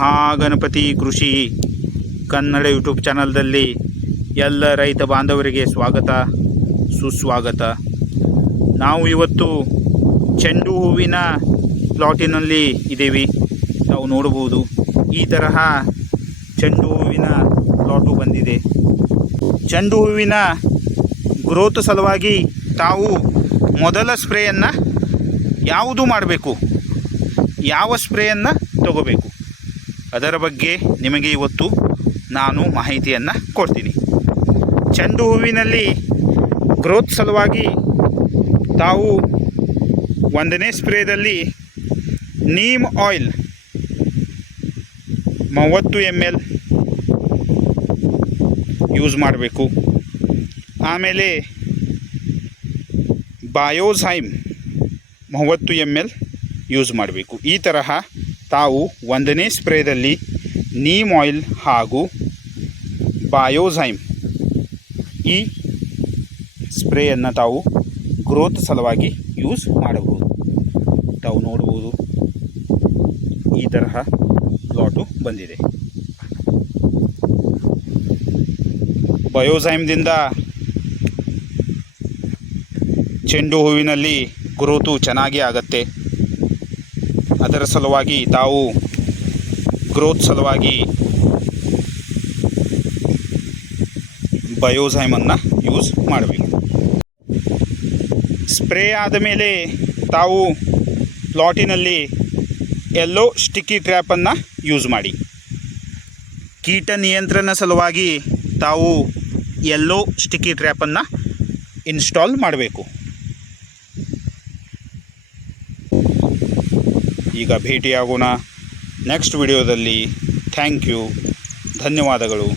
ಮಹಾಗಣಪತಿ ಕೃಷಿ ಕನ್ನಡ ಯೂಟ್ಯೂಬ್ ಚಾನಲ್ದಲ್ಲಿ ಎಲ್ಲ ರೈತ ಬಾಂಧವರಿಗೆ ಸ್ವಾಗತ ಸುಸ್ವಾಗತ. ನಾವು ಇವತ್ತು ಚೆಂಡು ಹೂವಿನ ಪ್ಲಾಟಿನಲ್ಲಿ ಇದ್ದೀವಿ. ನಾವು ನೋಡಬಹುದು ಈ ತರಹ ಚೆಂಡು ಹೂವಿನ ಪ್ಲಾಟು ಬಂದಿದೆ. ಚೆಂಡು ಹೂವಿನ ಗ್ರೋತ್ ಸಲುವಾಗಿ ತಾವು ಮೊದಲ ಸ್ಪ್ರೇಯನ್ನು ಯಾವುದು ಮಾಡಬೇಕು, ಯಾವ ಸ್ಪ್ರೇಯನ್ನು ತಗೋಬೇಕು, ಅದರ ಬಗ್ಗೆ ನಿಮಗೆ ಇವತ್ತು ನಾನು ಮಾಹಿತಿಯನ್ನು ಕೊಡ್ತೀನಿ. ಚೆಂಡು ಹೂವಿನಲ್ಲಿ ಗ್ರೋತ್ ಸಲುವಾಗಿ ತಾವು 1ನೇ ಸ್ಪ್ರೇದಲ್ಲಿ ನೀಮ್ ಆಯಿಲ್ 30 ml ಯೂಸ್ ಮಾಡಬೇಕು. ಆಮೇಲೆ ಬಯೋಝೈಮ್ 30 ml ಯೂಸ್ ಮಾಡಬೇಕು. ಈ ತರಹ ತಾವು 1ನೇ ಸ್ಪ್ರೇದಲ್ಲಿ ನೀಮ್ ಆಯಿಲ್ ಹಾಗೂ ಬಯೋಝೈಮ್ ಈ ಸ್ಪ್ರೇಯನ್ನು ತಾವು ಗ್ರೋತ್ ಸಲುವಾಗಿ ಯೂಸ್ ಮಾಡಬಹುದು. ತಾವು ನೋಡಬಹುದು ಈ ತರಹ ಪ್ಲಾಟು ಬಂದಿದೆ. ಬಯೋಝೈಮ್ದಿಂದ ಚೆಂಡು ಹೂವಿನಲ್ಲಿ ಗ್ರೋತು ಚೆನ್ನಾಗಿ ಆಗುತ್ತೆ. ಅದರ ಸಲುವಾಗಿ ತಾವು ಗ್ರೋತ್ ಸಲುವಾಗಿ ಬಯೋಝೈಮನ್ನು ಯೂಸ್ ಮಾಡಬೇಕು. ಸ್ಪ್ರೇ ಆದಮೇಲೆ ತಾವು ಪ್ಲಾಟಿನಲ್ಲಿ ಯೆಲ್ಲೋ ಸ್ಟಿಕ್ಕಿ ಟ್ರ್ಯಾಪನ್ನು ಯೂಸ್ ಮಾಡಿ. ಕೀಟ ನಿಯಂತ್ರಣ ಸಲುವಾಗಿ ತಾವು ಯೆಲ್ಲೋ ಸ್ಟಿಕ್ಕಿ ಟ್ರ್ಯಾಪನ್ನು ಇನ್ಸ್ಟಾಲ್ ಮಾಡಬೇಕು. ಈಗ ಭೇಟಿಯಾಗೋಣ ನೆಕ್ಸ್ಟ್ ವಿಡಿಯೋದಲ್ಲಿ. ಥ್ಯಾಂಕ್ ಯು, ಧನ್ಯವಾದಗಳು.